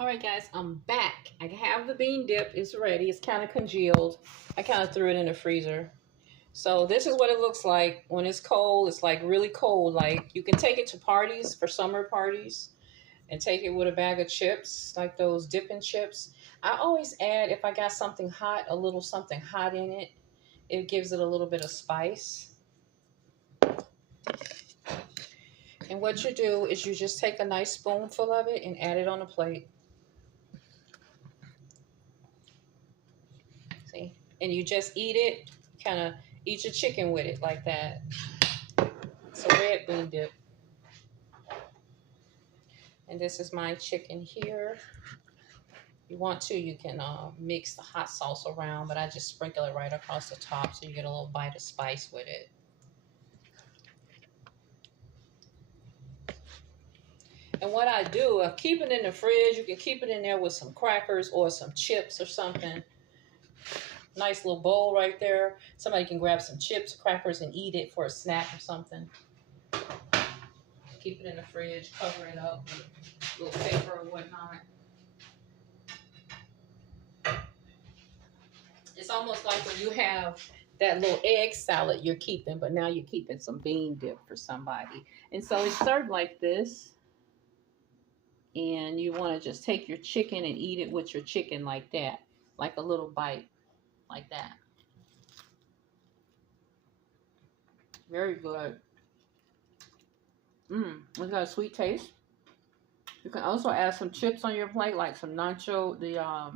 All right, guys, I'm back. I have the bean dip. It's ready. It's kind of congealed. I kind of threw it in the freezer. So this is what it looks like when it's cold. It's like really cold. Like you can take it to parties for summer parties and take it with a bag of chips, like those dipping chips. I always add, if I got something hot, a little something hot in it. It gives it a little bit of spice. And what you do is you just take a nice spoonful of it and add it on a plate. See? And you just eat it, kind of eat your chicken with it like that. It's a red bean dip. And this is my chicken here. If you want to, you can mix the hot sauce around, but I just sprinkle it right across the top so you get a little bite of spice with it. And what I do, I keep it in the fridge. You can keep it in there with some crackers or some chips or something. Nice little bowl right there. Somebody can grab some chips, crackers, and eat it for a snack or something. Keep it in the fridge, cover it up with a little paper or whatnot. It's almost like when you have that little egg salad you're keeping, but now you're keeping some bean dip for somebody. And so it's served like this. And you want to just take your chicken and eat it with your chicken like that. Like a little bite, like that. Very good. It's got a sweet taste. You can also add some chips on your plate, like some nacho, the what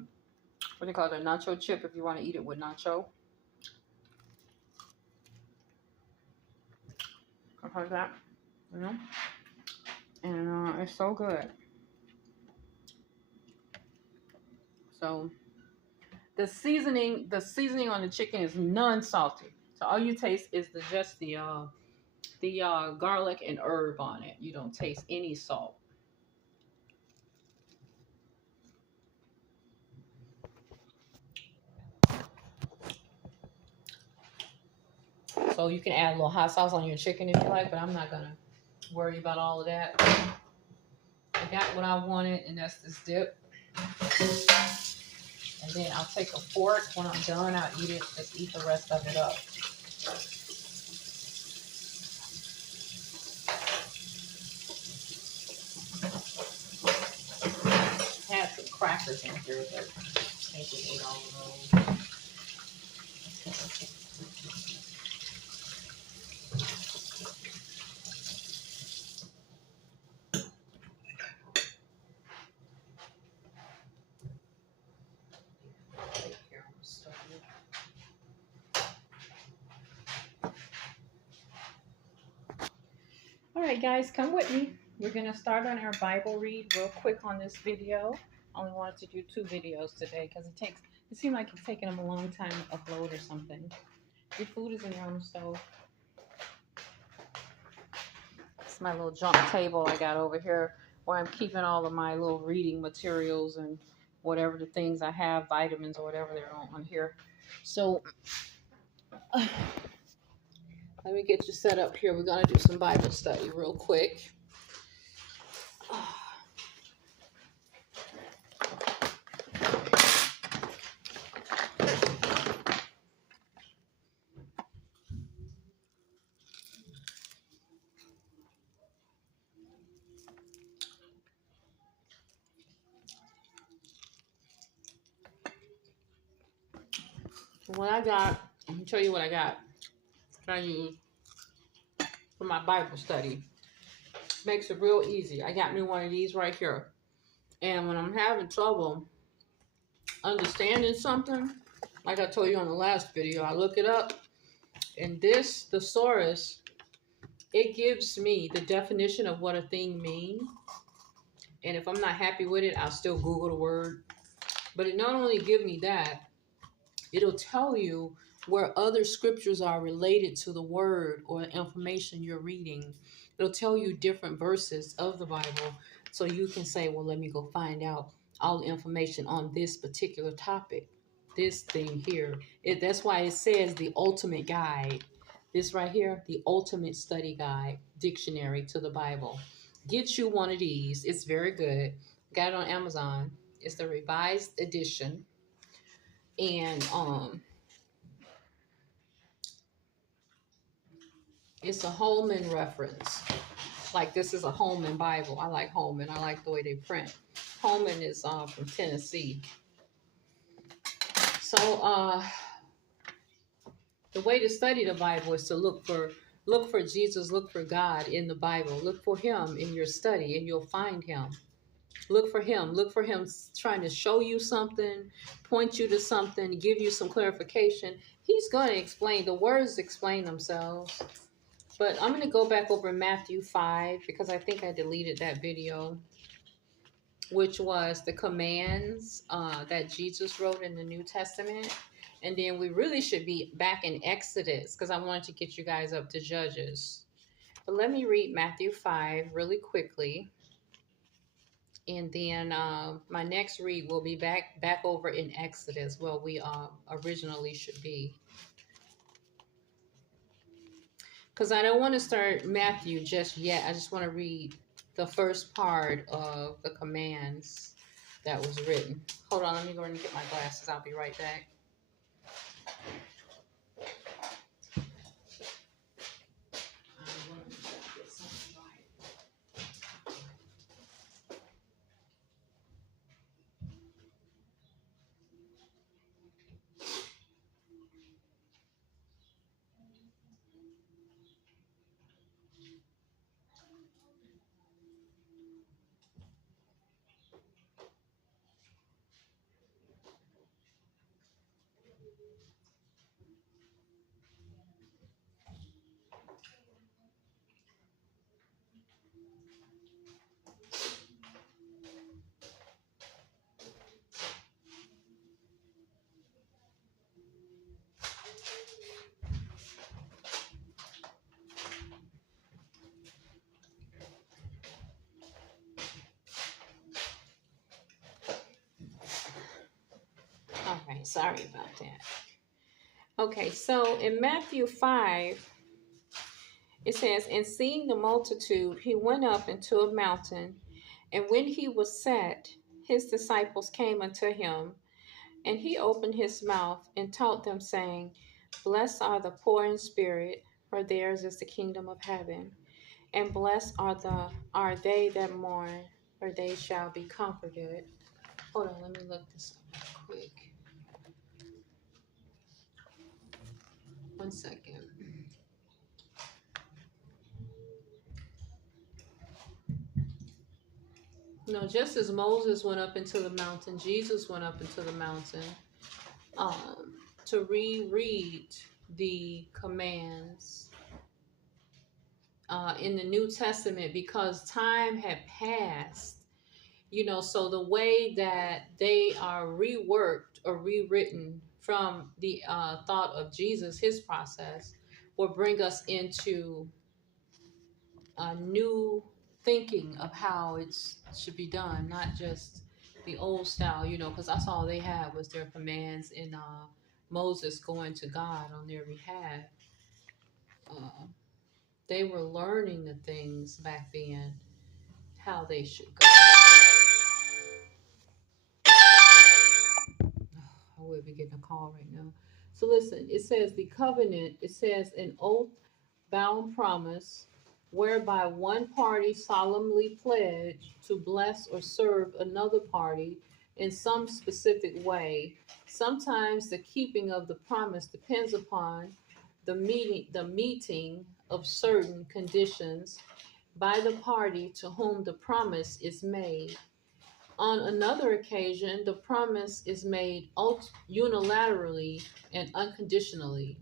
do you call it, a nacho chip if you want to eat it with nacho. Like that, you know. And it's so good. So the seasoning on the chicken is non-salty. So all you taste is just the garlic and herb on it. You don't taste any salt. So you can add a little hot sauce on your chicken if you like, but I'm not gonna worry about all of that. I got what I wanted, and that's this dip. And then I'll take a fork. When I'm done, I'll eat it. Just eat the rest of it up. I had some crackers in here, but I think we ate all of those. Alright guys, come with me. We're going to start on our Bible read real quick on this video. I only wanted to do 2 videos today because it seemed like it's taking them a long time to upload or something. Your food is in there on the stove. It's my little junk table I got over here where I'm keeping all of my little reading materials and whatever the things I have, vitamins or whatever they're on here. So let me get you set up here. We're going to do some Bible study real quick. What I got, I'm going to show you what I got. I use for my Bible study. Makes it real easy. I got me one of these right here. And when I'm having trouble understanding something, like I told you on the last video, I look it up. And this thesaurus, it gives me the definition of what a thing means. And if I'm not happy with it, I'll still Google the word. But it not only gives me that, it'll tell you where other scriptures are related to the word or the information you're reading. It'll tell you different verses of the Bible. So you can say, well, let me go find out all the information on this particular topic. This thing here. That's why it says the ultimate guide. This right here, the ultimate study guide, dictionary to the Bible. Get you one of these. It's very good. Got it on Amazon. It's the revised edition. And it's a Holman reference. Like, this is a Holman Bible. I like Holman. I like the way they print. Holman is from Tennessee. So the way to study the Bible is to look for Jesus, look for God in the Bible. Look for him in your study and you'll find him. Look for him. Look for him trying to show you something, point you to something, give you some clarification. He's going to explain. The words explain themselves. But I'm going to go back over Matthew 5 because I think I deleted that video, which was the commands that Jesus wrote in the New Testament. And then we really should be back in Exodus because I wanted to get you guys up to Judges. But let me read Matthew 5 really quickly. And then my next read will be back over in Exodus where we originally should be. Because I don't want to start Matthew just yet. I just want to read the first part of the commands that was written. Hold on, let me go and get my glasses. I'll be right back. All right, sorry about that. Okay, so in Matthew 5, it says, "And seeing the multitude, he went up into a mountain, and when he was set, his disciples came unto him, and he opened his mouth and taught them, saying, Blessed are the poor in spirit, for theirs is the kingdom of heaven. And blessed are they that mourn, for they shall be comforted." Hold on, let me look this up quick. 1 second. No, just as Moses went up into the mountain, Jesus went up into the mountain to reread the commands in the New Testament because time had passed. So the way that they are reworked or rewritten from the thought of Jesus, his process, will bring us into a new thinking of how it should be done, not just the old style, because that's all they had was their commands and Moses going to God on their behalf. They were learning the things back then, how they should go. I would be getting a call right now. So listen, it says the covenant, it says an oath-bound promise whereby one party solemnly pledged to bless or serve another party in some specific way. Sometimes the keeping of the promise depends upon the meeting of certain conditions by the party to whom the promise is made. On another occasion, the promise is made unilaterally and unconditionally.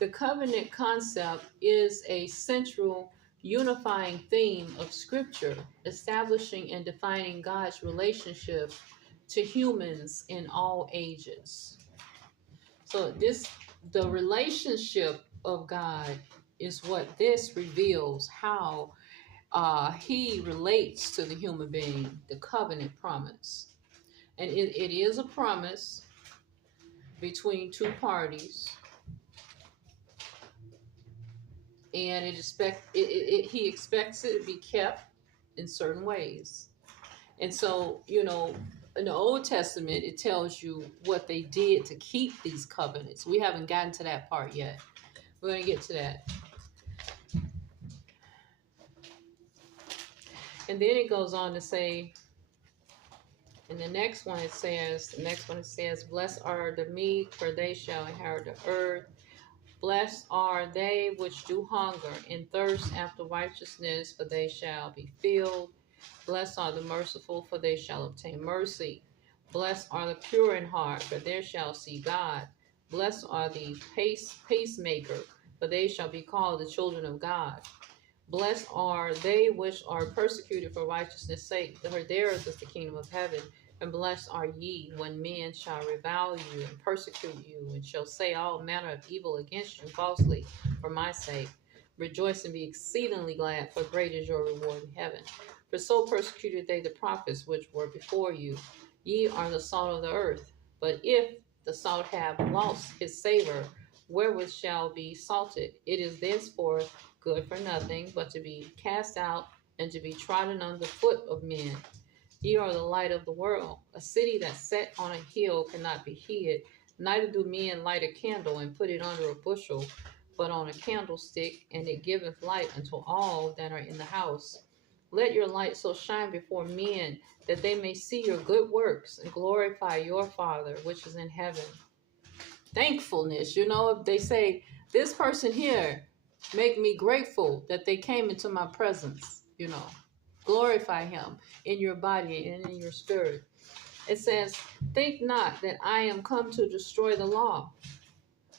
The covenant concept is a central unifying theme of Scripture, establishing and defining God's relationship to humans in all ages. So the relationship of God is what this reveals, how he relates to the human being, the covenant promise. And it is a promise between two parties. And he expects it to be kept in certain ways. And so, you know, in the Old Testament, it tells you what they did to keep these covenants. We haven't gotten to that part yet. We're going to get to that. And then it goes on to say, in the next one it says, blessed are the meek, for they shall inherit the earth. Blessed are they which do hunger and thirst after righteousness, for they shall be filled. Blessed are the merciful, for they shall obtain mercy. Blessed are the pure in heart, for they shall see God. Blessed are the pacemaker, for they shall be called the children of God. Blessed are they which are persecuted for righteousness' sake, for theirs is the kingdom of heaven. And blessed are ye when men shall revile you and persecute you, and shall say all manner of evil against you falsely for my sake. Rejoice and be exceedingly glad, for great is your reward in heaven. For so persecuted they the prophets which were before you. Ye are the salt of the earth. But if the salt have lost his savor, wherewith shall be salted? It is thenceforth good for nothing, but to be cast out and to be trodden under the foot of men. Ye are the light of the world. A city that set on a hill cannot be hid. Neither do men light a candle and put it under a bushel, but on a candlestick, and it giveth light unto all that are in the house. Let your light so shine before men, that they may see your good works and glorify your Father which is in heaven. Thankfulness, you know, if they say, this person here make me grateful that they came into my presence, you know. Glorify him in your body and in your spirit. It says, think not that I am come to destroy the law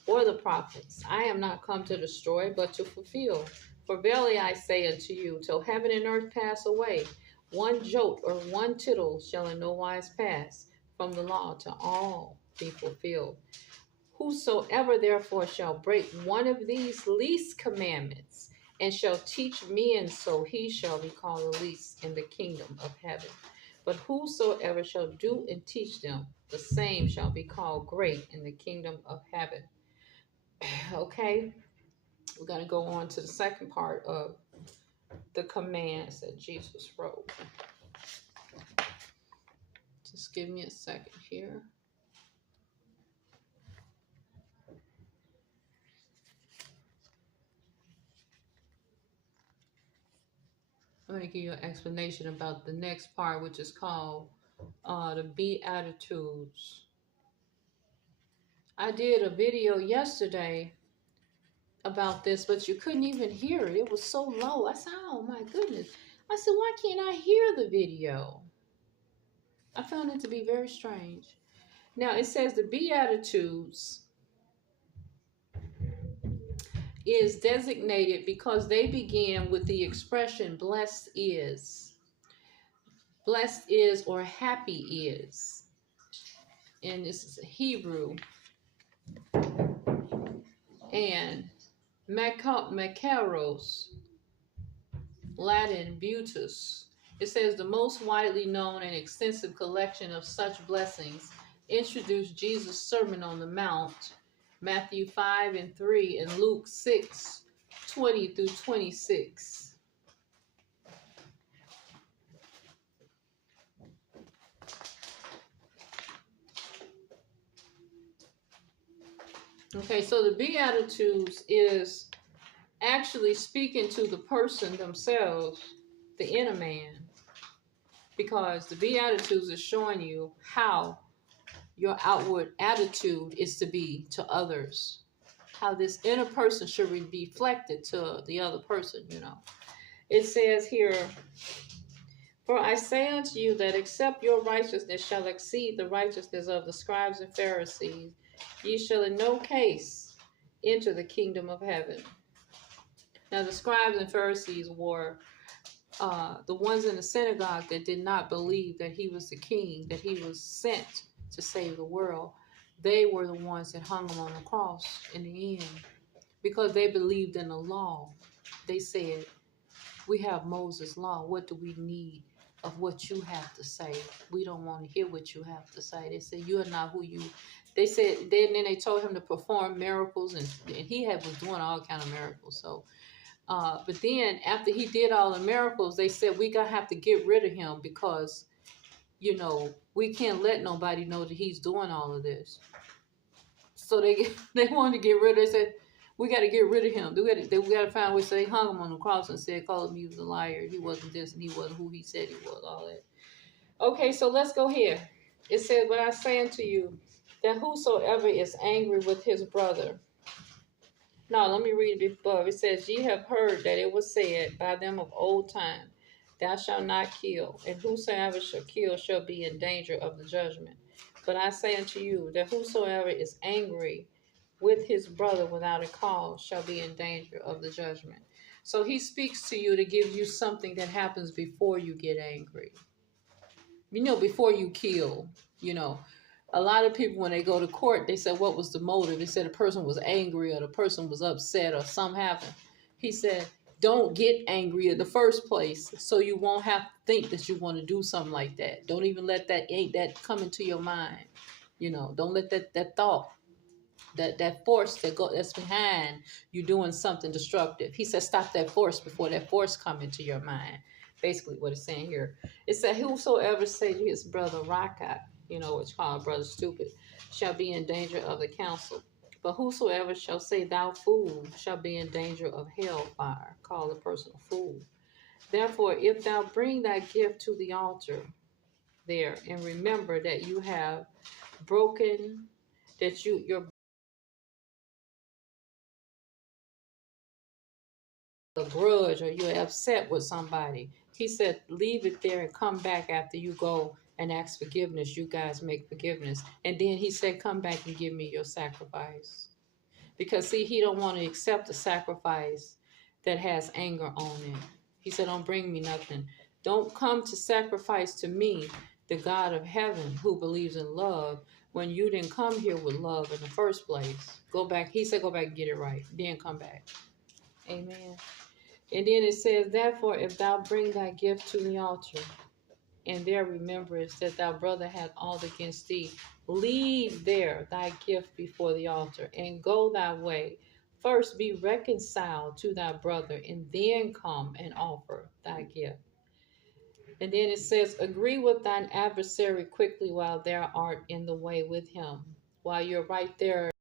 or the prophets. I am not come to destroy, but to fulfill. For verily I say unto you, till heaven and earth pass away, one jot or one tittle shall in no wise pass from the law to all be fulfilled. Whosoever therefore shall break one of these least commandments, and shall teach men so, he shall be called the least in the kingdom of heaven. But whosoever shall do and teach them, the same shall be called great in the kingdom of heaven. Okay, we're going to go on to the second part of the commands that Jesus wrote. Just give me a second here. I'm going to give you an explanation about the next part, which is called the Beatitudes. I did a video yesterday about this, but you couldn't even hear it. It was so low. I said, oh my goodness. I said, why can't I hear the video? I found it to be very strange. Now it says the Beatitudes is designated because they begin with the expression blessed is. Blessed is or happy is. And this is Hebrew. And Makaros, Latin Butus. It says the most widely known and extensive collection of such blessings introduced Jesus' Sermon on the Mount, Matthew 5:3 and Luke 6:20 through 26. Okay, so the Beatitudes is actually speaking to the person themselves, the inner man, because the Beatitudes is showing you how your outward attitude is to be to others, how this inner person should be reflected to the other person, you know. It says here, for I say unto you that except your righteousness shall exceed the righteousness of the scribes and Pharisees, ye shall in no case enter the kingdom of heaven. Now the scribes and Pharisees were the ones in the synagogue that did not believe that he was the king, that he was sent to save the world. They were the ones that hung him on the cross in the end because they believed in the law. They said, we have Moses' law. What do we need of what you have to say? We don't want to hear what you have to say. They said, you are not who you. They said, then they told him to perform miracles, and he was doing all kind of miracles. So But then after he did all the miracles, they said we gonna have to get rid of him because, we can't let nobody know that he's doing all of this. So they wanted to get rid of. They said we got to get rid of him. We got to find a way. So they hung him on the cross and said, called him he was a liar. He wasn't this and he wasn't who he said he was. All that. Okay, so let's go here. It said, "But I say unto you that whosoever is angry with his brother." Now, let me read it above. It says, "Ye have heard that it was said by them of old time, Thou shalt not kill, and whosoever shall kill shall be in danger of the judgment. But I say unto you that whosoever is angry with his brother without a cause shall be in danger of the judgment." So he speaks to you to give you something that happens before you get angry. Before you kill, a lot of people, when they go to court, they say, what was the motive? They said the person was angry or the person was upset or something happened. He said, don't get angry in the first place so you won't have to think that you want to do something like that. Don't even let that come into your mind. Don't let that thought, that force that's behind you doing something destructive. He said, stop that force before that force come into your mind. Basically what it's saying here. It said, whosoever say to his brother, Raka, which called brother stupid, shall be in danger of the council. But whosoever shall say, thou fool, shall be in danger of hellfire. Call the person a fool. Therefore, if thou bring thy gift to the altar there, and remember that you have broken, that your a grudge or you're upset with somebody. He said, leave it there and come back after you go and ask forgiveness. You guys make forgiveness. And then he said, come back and give me your sacrifice. Because see, he don't want to accept a sacrifice that has anger on it. He said, don't bring me nothing. Don't come to sacrifice to me, the God of heaven who believes in love, when you didn't come here with love in the first place. Go back. He said, go back and get it right. Then come back. Amen. And then it says, therefore, if thou bring thy gift to the altar, and there rememberest that thy brother hath aught against thee, leave there thy gift before the altar, and go thy way. First be reconciled to thy brother, and then come and offer thy gift. And then it says, agree with thine adversary quickly while thou art in the way with him. While you're right there,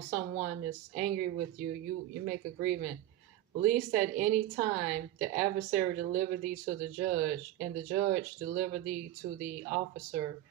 someone is angry with you, you make agreement. Least at any time the adversary deliver thee to the judge, and the judge deliver thee to the officer,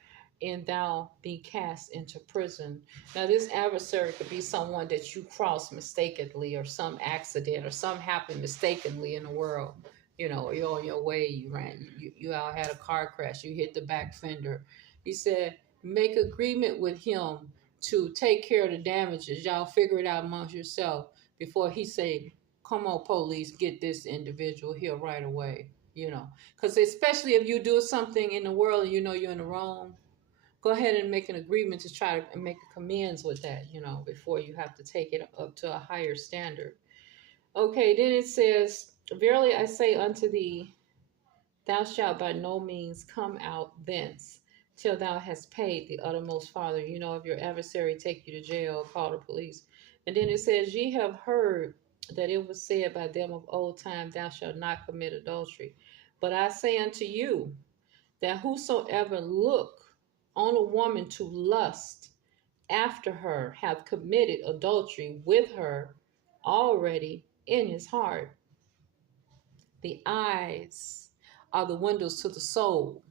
and thou be cast into prison. Now this adversary could be someone that you cross mistakenly, or some accident, or something happened mistakenly in the world. You're on your way, you all had a car crash, you hit the back fender. He said, make agreement with him to take care of the damages. Y'all figure it out amongst yourself before he say, come on, police, get this individual here right away. Because especially if you do something in the world and you're in the wrong, go ahead and make an agreement to try to make amends with that, before you have to take it up to a higher standard. Okay, then it says, verily I say unto thee, thou shalt by no means come out thence till thou hast paid the uttermost farthing. If your adversary take you to jail, call the police. And then it says, ye have heard that it was said by them of old time, thou shalt not commit adultery. But I say unto you, that whosoever look on a woman to lust after her hath committed adultery with her already in his heart. The eyes are the windows to the soul.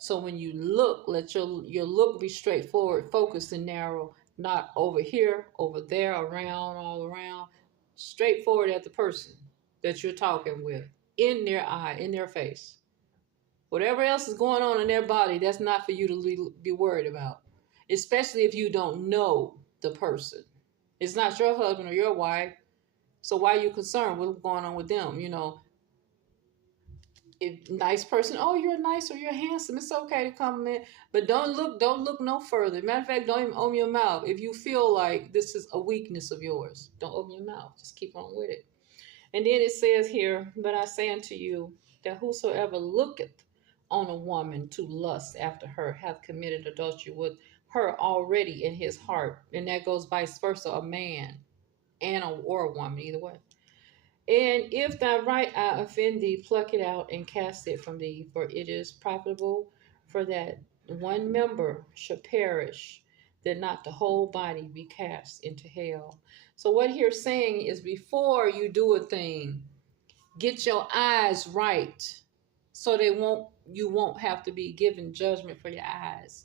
So when you look, let your look be straightforward, focused, and narrow, not over here, over there, around, all around. Straightforward at the person that you're talking with, in their eye, in their face. Whatever else is going on in their body, that's not for you to be worried about, especially if you don't know the person. It's not your husband or your wife, so why are you concerned with what's going on with them? If nice person, oh, you're nice or you're handsome, it's okay to compliment, but don't look no further. Matter of fact, don't even open your mouth. If you feel like this is a weakness of yours, don't open your mouth. Just keep on with it. And then it says here, but I say unto you that whosoever looketh on a woman to lust after her hath committed adultery with her already in his heart. And that goes vice versa, a man or a woman, either way. And if thy right eye offend thee, pluck it out and cast it from thee, for it is profitable for that one member should perish, that not the whole body be cast into hell. So what he's saying is, before you do a thing, get your eyes right, so you won't have to be given judgment for your eyes.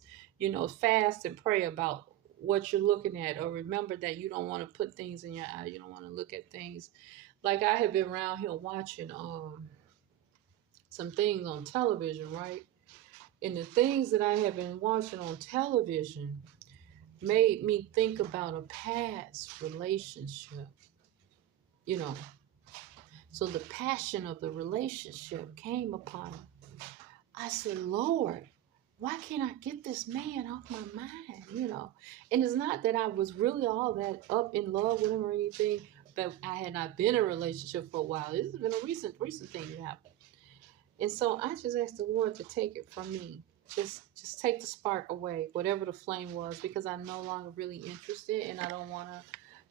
Fast and pray about what you're looking at, or remember that you don't want to put things in your eye. You don't want to look at things. Like, I have been around here watching some things on television, right? And the things that I have been watching on television made me think about a past relationship, you know. So the passion of the relationship came upon me. I said, Lord, why can't I get this man off my mind? And it's not that I was really all that up in love with him or anything, but I had not been in a relationship for a while. This has been a recent thing that happened. And so I just asked the Lord to take it from me. Just take the spark away, whatever the flame was, because I'm no longer really interested, and I don't want to.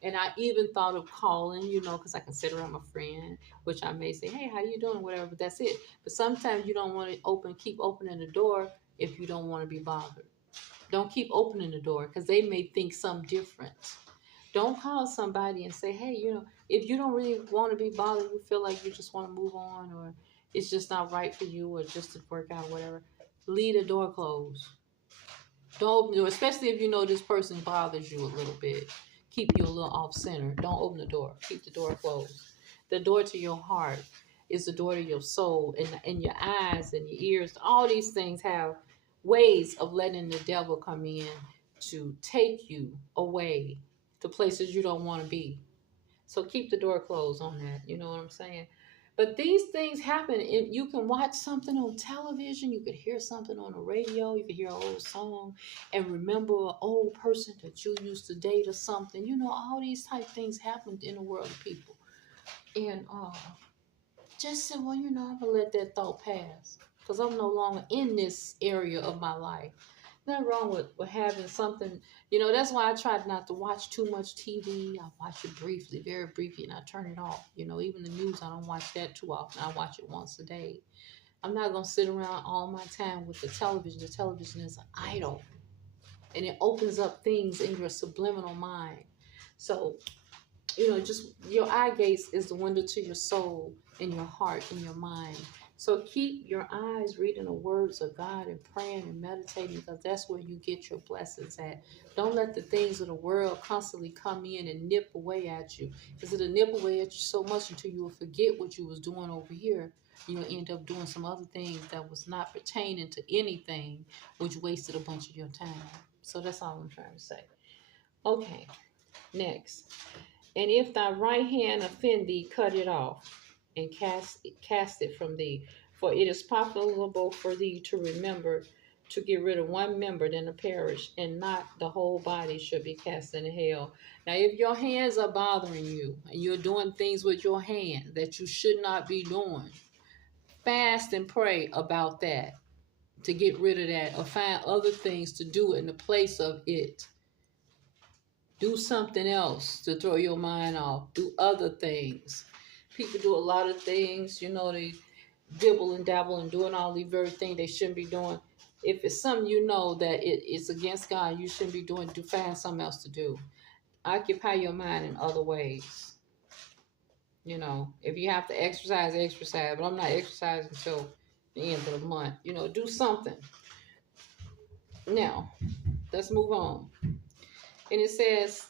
And I even thought of calling, because I consider him a friend, which I may say, hey, how you doing, whatever, but that's it. But sometimes you don't want to keep opening the door if you don't want to be bothered. Don't keep opening the door, because they may think something different. Don't call somebody and say, hey, if you don't really want to be bothered, you feel like you just want to move on, or it's just not right for you, or just to work out, or whatever, leave the door closed. Don't open the door, especially if you know this person bothers you a little bit. Keep you a little off center. Don't open the door. Keep the door closed. The door to your heart is the door to your soul, and your eyes and your ears. All these things have ways of letting the devil come in to take you away to places you don't want to be. So keep the door closed on that. You know what I'm saying? But these things happen. You can watch something on television. You could hear something on the radio. You could hear an old song and remember an old person that you used to date or something. All these type things happen in the world of people. And just say, well, I'm going to let that thought pass, because I'm no longer in this area of my life. Nothing wrong with having something, that's why I try not to watch too much TV. I watch it briefly, very briefly, and I turn it off. Even the news, I don't watch that too often. I watch it once a day. I'm not going to sit around all my time with the television. The television is an idol, and it opens up things in your subliminal mind. So, just your eye gates is the window to your soul and your heart and your mind. So keep your eyes reading the words of God and praying and meditating, because that's where you get your blessings at. Don't let the things of the world constantly come in and nip away at you, because it'll nip away at you so much until you will forget what you was doing over here. You'll end up doing some other things that was not pertaining to anything, which wasted a bunch of your time. So that's all I'm trying to say. Okay, next. And if thy right hand offend thee, cut it off, and cast it from thee. For it is profitable for thee to remember to get rid of one member than to perish, and not the whole body should be cast into hell. Now, if your hands are bothering you, and you're doing things with your hands that you should not be doing, fast and pray about that, to get rid of that, or find other things to do in the place of it. Do something else to throw your mind off. Do other things. People do a lot of things, they dibble and dabble and doing all these very things they shouldn't be doing. If it's something that it's against God, you shouldn't be doing, find something else to do. Occupy your mind in other ways. If you have to exercise, but I'm not exercising until the end of the month. Do something. Now, let's move on. And it says,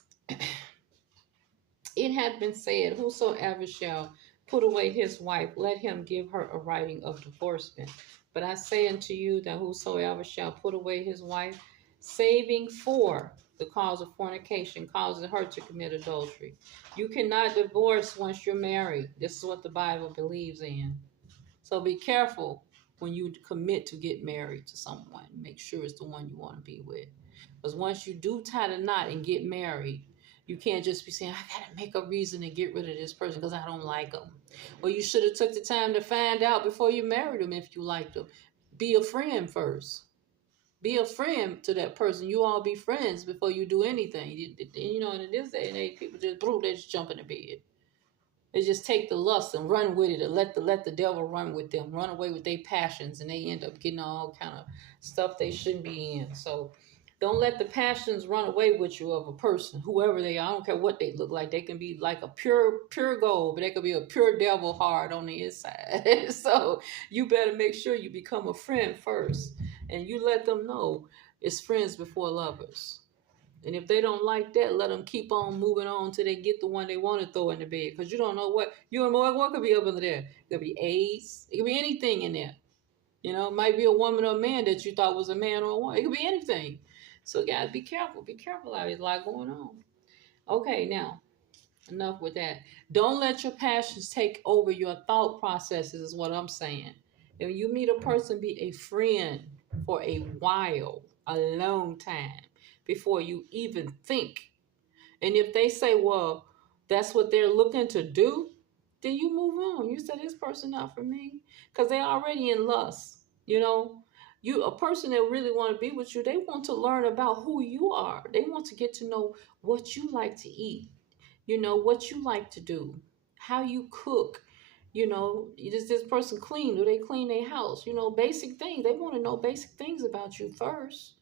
it had been said, whosoever shall put away his wife, let him give her a writing of divorcement. But I say unto you that whosoever shall put away his wife, saving for the cause of fornication, causes her to commit adultery. You cannot divorce once you're married. This is what the Bible believes in. So be careful when you commit to get married to someone. Make sure it's the one you want to be with. Because once you do tie the knot and get married, you can't just be saying, I got to make a reason to get rid of this person because I don't like them. Well, you should have took the time to find out before you married them if you liked them. Be a friend first. Be a friend to that person. You all be friends before you do anything. And in this day and age, people they just jump in the bed. They just take the lust and run with it, and let the devil run with them, run away with their passions, and they end up getting all kind of stuff they shouldn't be in. So don't let the passions run away with you of a person, whoever they are. I don't care what they look like. They can be like a pure gold, but they could be a pure devil heart on the inside. So you better make sure you become a friend first, and you let them know it's friends before lovers. And if they don't like that, let them keep on moving on till they get the one they want to throw in the bed. Because you don't know what could be up in there. It could be AIDS. It could be anything in there. It might be a woman or a man that you thought was a man or a woman. It could be anything. So guys, be careful. Be careful out. There's a lot going on. Okay, now, enough with that. Don't let your passions take over your thought processes is what I'm saying. If you meet a person, be a friend for a while, a long time, before you even think. And if they say, well, that's what they're looking to do, then you move on. You say, this person not for me. Because they're already in lust. A person that really want to be with you, they want to learn about who you are. They want to get to know what you like to eat, what you like to do, how you cook. Is this person clean? Do they clean their house? Basic things. They want to know basic things about you first.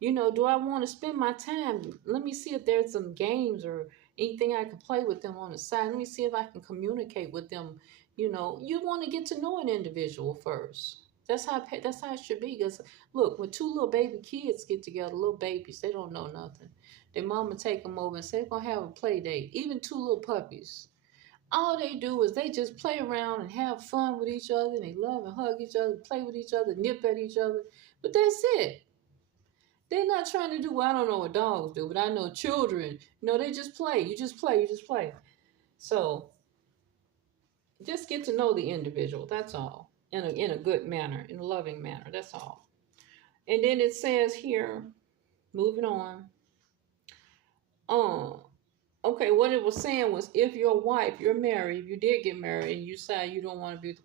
Do I want to spend my time? Let me see if there's some games or anything I can play with them on the side. Let me see if I can communicate with them. You want to get to know an individual first. That's how it should be. Because look, when two little baby kids get together, little babies, they don't know nothing. Their mama take them over and say, we're going to have a play date. Even two little puppies. All they do is they just play around and have fun with each other. And they love and hug each other, play with each other, nip at each other. But that's it. They're not trying to do, well, I don't know what dogs do, but I know children, they just play. You just play. So just get to know the individual. That's all. In a good manner, in a loving manner. That's all. And then it says here, moving on. Okay, what it was saying was, if you're married, if you did get married and you say you don't want to be with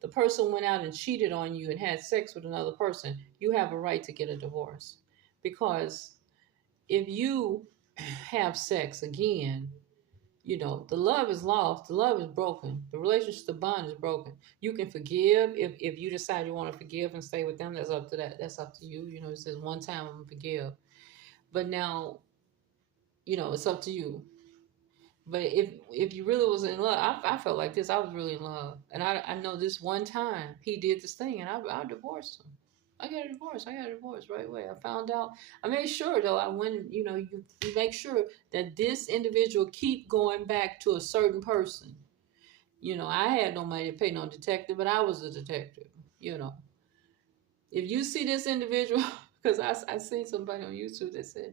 the person went out and cheated on you and had sex with another person, you have a right to get a divorce. Because if you have sex again, the love is lost, the love is broken, the relationship, the bond is broken. You can forgive if you decide you want to forgive and stay with them. That's up to that's up to you. It says one time I'm gonna forgive, but now it's up to you. But if you really was in love, I felt like this. I was really in love, and I know this one time he did this thing, and I divorced him. I got a divorce right away. I found out. I made sure though. I went. You make sure that this individual keep going back to a certain person. I had no money to pay no detective, but I was a detective. If you see this individual, because I seen somebody on YouTube that said.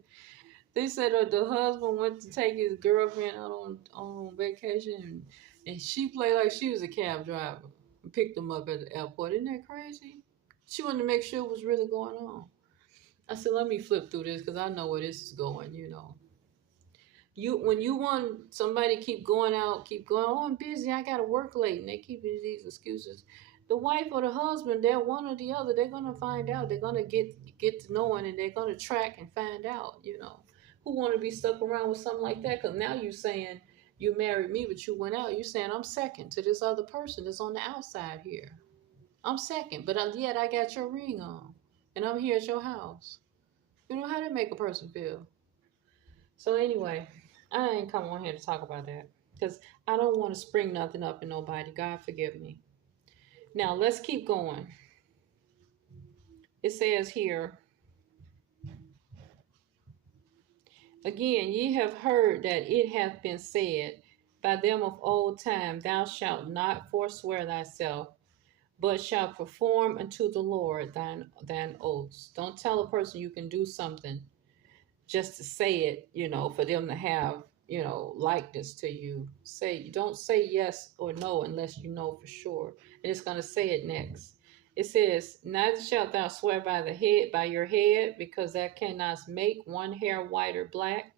They said the husband went to take his girlfriend out on vacation, and she played like she was a cab driver and picked them up at the airport. Isn't that crazy? She wanted to make sure what was really going on. I said, let me flip through this because I know where this is going, When you want somebody to keep going out, keep going, oh, I'm busy, I got to work late, and they keep these excuses. The wife or the husband, they're one or the other, they're going to find out. They're going to get to knowing, and they're going to track and find out, Who want to be stuck around with something like that? Because now you're saying you married me, but you went out. You're saying I'm second to this other person that's on the outside here. I'm second, but yet I got your ring on, and I'm here at your house. How that make a person feel? So anyway, I ain't come on here to talk about that because I don't want to spring nothing up in nobody. God forgive me. Now let's keep going. It says here, again, ye have heard that it hath been said by them of old time, thou shalt not forswear thyself, but shalt perform unto the Lord thine oaths. Don't tell a person you can do something just to say it, for them to have, likeness to you. Don't say yes or no unless you know for sure. And it's going to say it next. It says, neither shalt thou swear by your head, because thou cannot make one hair white or black.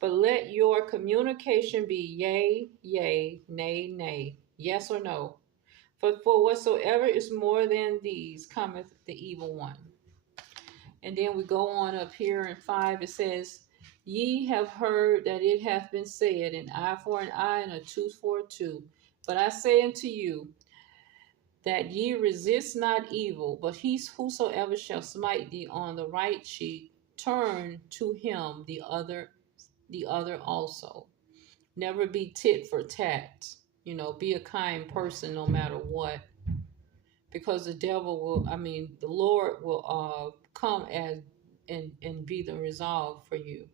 But let your communication be yea, yea, nay, nay, yes or no. For whatsoever is more than these cometh the evil one. And then we go on up here in 5, it says, Ye have heard that it hath been said, an eye for an eye and a tooth for a tooth. But I say unto you, that ye resist not evil, but whosoever shall smite thee on the right cheek, turn to him the other also. Never be tit for tat. Be a kind person no matter what. Because the Lord will come as and be the resolve for you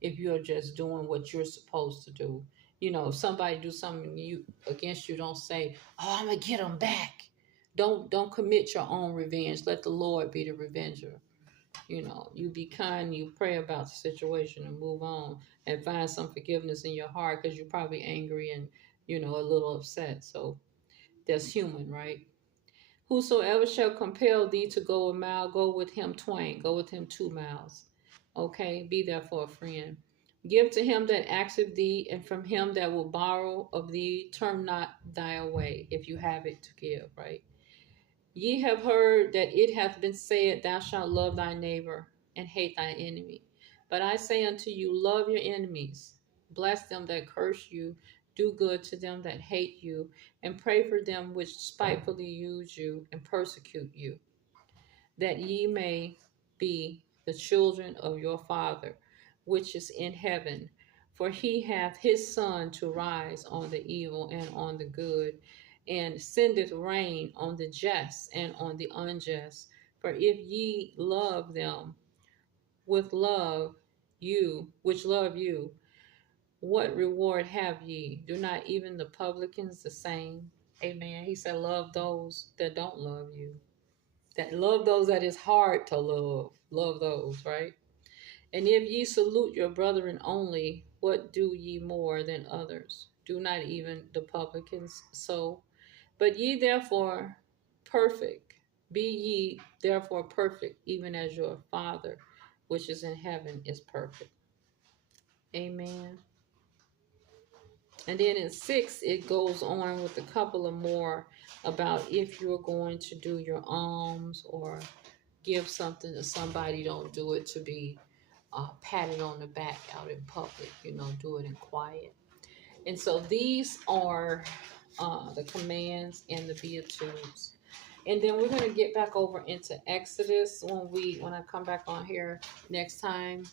if you're just doing what you're supposed to do. If somebody do something against you, don't say, "Oh, I'm gonna get them back." Don't commit your own revenge. Let the Lord be the revenger. You be kind, you pray about the situation and move on and find some forgiveness in your heart because you're probably angry and a little upset. So that's human, right? Whosoever shall compel thee to go a mile, go with him twain, go with him 2 miles. Okay, be therefore a friend. Give to him that asketh thee, and from him that will borrow of thee, turn not thy away, if you have it to give, right? Ye have heard that it hath been said, Thou shalt love thy neighbor and hate thy enemy. But I say unto you, love your enemies, bless them that curse you, do good to them that hate you, and pray for them which spitefully use you and persecute you, that ye may be the children of your Father, which is in heaven. For he hath his sun to rise on the evil and on the good, and sendeth rain on the just and on the unjust. For if ye love them with love you, which love you, what reward have ye? Do not even the publicans the same? Amen. He said, love those that don't love you. That love those that is hard to love. Love those, right? And if ye salute your brethren only, what do ye more than others? Do not even the publicans so? But ye therefore perfect, be ye therefore perfect, even as your Father which is in heaven is perfect. Amen. And then in 6, it goes on with a couple of more about if you're going to do your alms or give something to somebody, don't do it to be patted on the back out in public. Do it in quiet. And so these are the commands and the beatitudes. And then we're going to get back over into Exodus when I come back on here next time.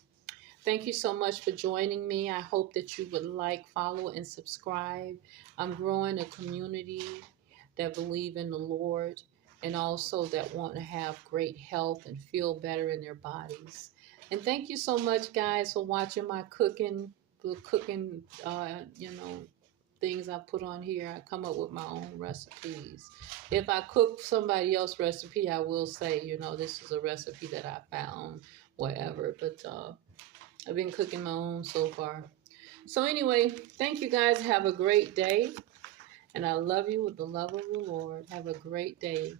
Thank you so much for joining me. I hope that you would like, follow, and subscribe. I'm growing a community that believe in the Lord and also that want to have great health and feel better in their bodies. And thank you so much, guys, for watching my cooking, things I put on here. I come up with my own recipes. If I cook somebody else's recipe, I will say, this is a recipe that I found, whatever. But I've been cooking my own so far. So anyway, thank you guys. Have a great day. And I love you with the love of the Lord. Have a great day.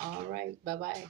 All right. Bye-bye.